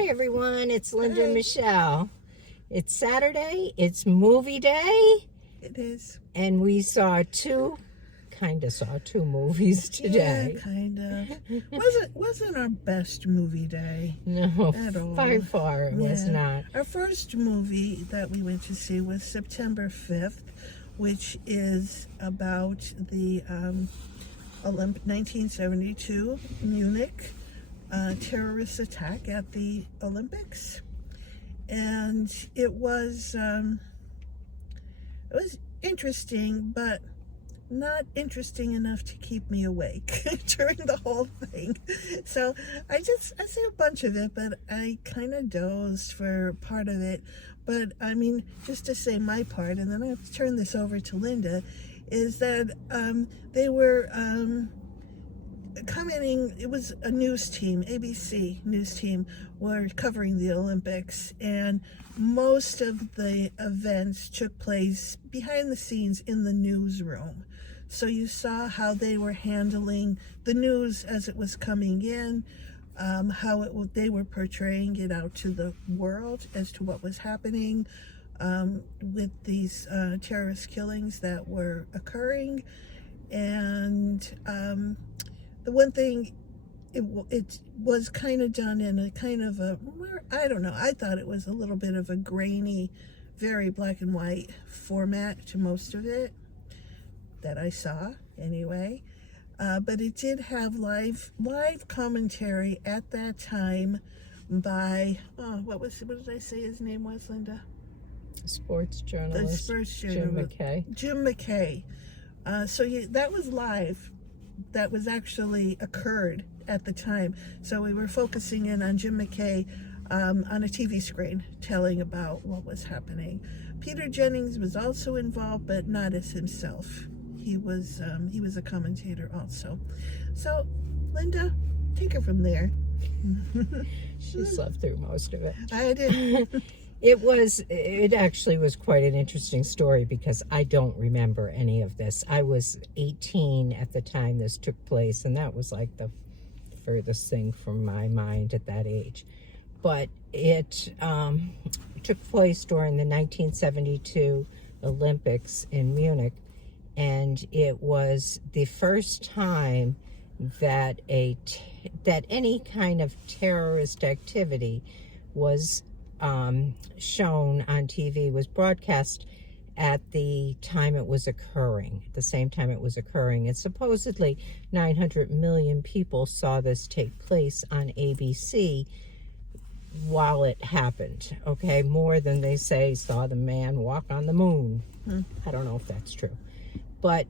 Hi everyone, it's Linda and Hi. Michelle. It's Saturday, it's movie day, It is. and we saw two movies today. Yeah, kind of. Wasn't our best movie day No, at all. by far it was not. Our first movie that we went to see was September 5th, which is about the 1972 Munich terrorist attack at the Olympics. And it was interesting, but not interesting enough to keep me awake during the whole thing. So I see a bunch of it, but I kind of dozed for part of it. But I mean, just to say my part, and then I have to turn this over to Linda, is that they were commenting. It was a news team, ABC news team, were covering the Olympics, and most of the events took place behind the scenes in the newsroom. So you saw how they were handling the news as it was coming in, how they were portraying it out to the world as to what was happening with these terrorist killings that were occurring. And the one thing, it was kind of done in a kind of a, I don't know, I thought it was a little bit of a grainy, very black and white format to most of it that I saw anyway. But it did have live commentary at that time by, what did I say his name was, Linda? Sports journalist, The sports Jim journalist, McKay. Jim McKay. That was live. That was actually occurred at the time. So we were focusing in on Jim McKay on a TV screen telling about what was happening. Peter Jennings was also involved, but not as himself. He was a commentator also. So, Linda, take it from there. She slept through most of it. I did. It actually was quite an interesting story because I don't remember any of this. I was 18 at the time this took place, and that was like the furthest thing from my mind at that age. But it took place during the 1972 Olympics in Munich, and it was the first time that that any kind of terrorist activity was shown on TV, was broadcast at the time it was occurring, at the same time it was occurring. And supposedly 900 million people saw this take place on ABC while it happened. Okay, more than they say saw the man walk on the moon. I don't know if that's true. But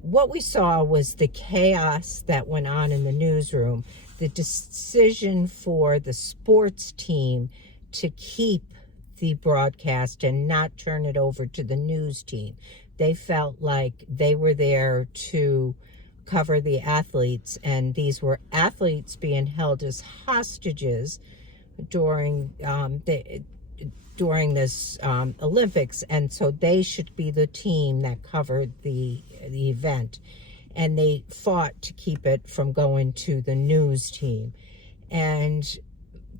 what we saw was the chaos that went on in the newsroom, the decision for the sports team to keep the broadcast and not turn it over to the news team. They felt like they were there to cover the athletes, and these were athletes being held as hostages during this Olympics, and so they should be the team that covered the event, and they fought to keep it from going to the news team. And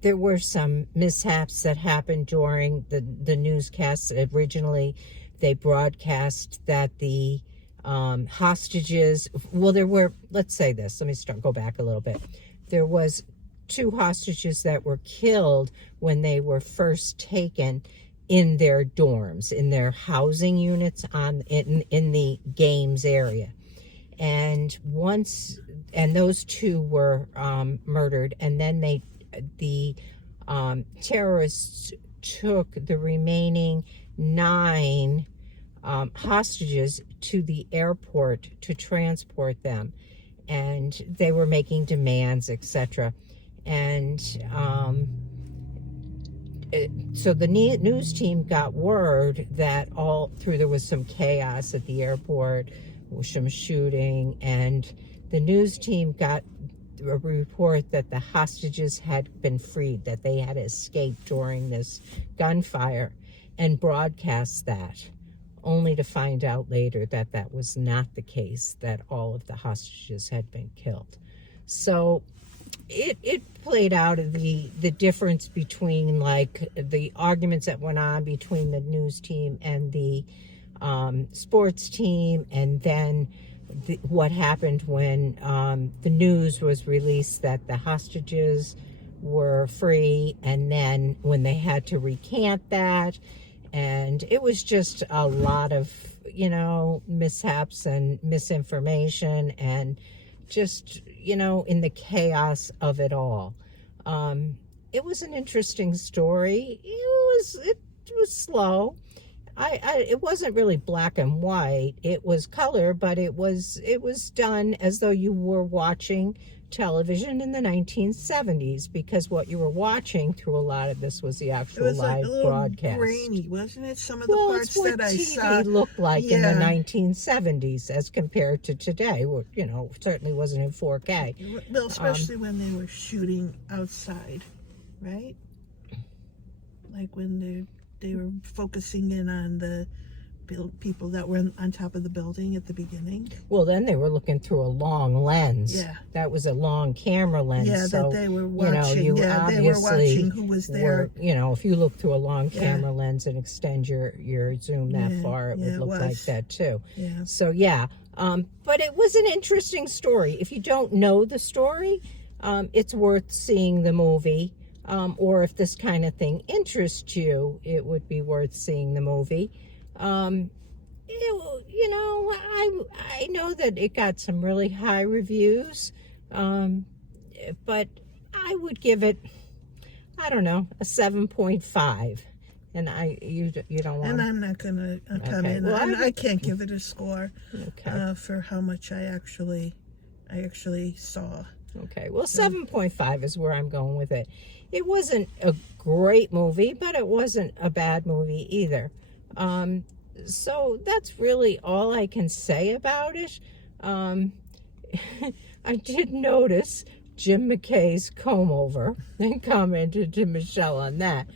there were some mishaps that happened during the newscasts. Originally, they broadcast that the hostages, well, there were, let's say this, let me go back a little bit. There was 2 hostages that were killed when they were first taken in their dorms, in their housing units in the games area. And those 2 were murdered, and then the terrorists took the remaining 9 hostages to the airport to transport them, and they were making demands, etc. And so the news team got word that there was some chaos at the airport, some shooting, and the news team got a report that the hostages had been freed, that they had escaped during this gunfire, and broadcast that, only to find out later that that was not the case, that all of the hostages had been killed. So it played out of the difference between like the arguments that went on between the news team and the sports team, and then what happened when the news was released that the hostages were free, and then when they had to recant that. And it was just a lot of, mishaps and misinformation, and just, in the chaos of it all. It was an interesting story. It was slow. It wasn't really black and white. It was color, but it was done as though you were watching television in the 1970s, because what you were watching through a lot of this was the actual live a little broadcast. grainy, wasn't it? Some of the parts it's what that I TV saw looked like in the 1970s as compared to today. Certainly wasn't in 4K. Well, especially when they were shooting outside, right? Like when they were focusing in on the people that were on top of the building at the beginning. Well, then they were looking through a long lens. Yeah. That was a long camera lens. Yeah, so, that they were watching. You they were watching who was there. If you look through a long camera lens and extend your zoom that far, it would look like that too. Yeah. So, but it was an interesting story. If you don't know the story, it's worth seeing the movie. Or if this kind of thing interests you, it would be worth seeing the movie. I know that it got some really high reviews, but I would give it, I don't know, a 7.5. And you don't want. And I'm not gonna come in. Well, I can't give it a score Okay. for how much I actually saw. Okay. Well, 7.5 is where I'm going with it. It wasn't a great movie, but it wasn't a bad movie either. So that's really all I can say about it. I did notice Jim McKay's comb over and commented to Michelle on that,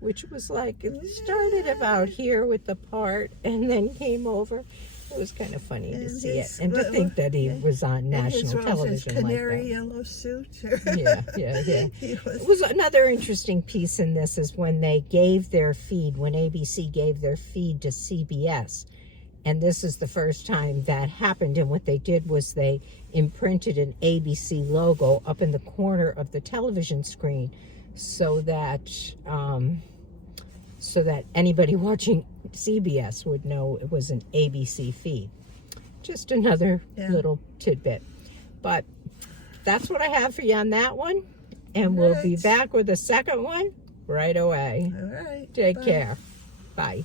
which was like, it started about here with the part and then came over. It was kind of funny to see it, and to think that he was on national television like canary that. Yellow suit. Yeah. It was another interesting piece in this is when they gave their feed, when ABC gave their feed to CBS, and this is the first time that happened. And what they did was they imprinted an ABC logo up in the corner of the television screen, so that anybody watching CBS would know it was an ABC feed. Just another little tidbit. But that's what I have for you on that one. And we'll be back with the second one right away. All right. Take care. Bye.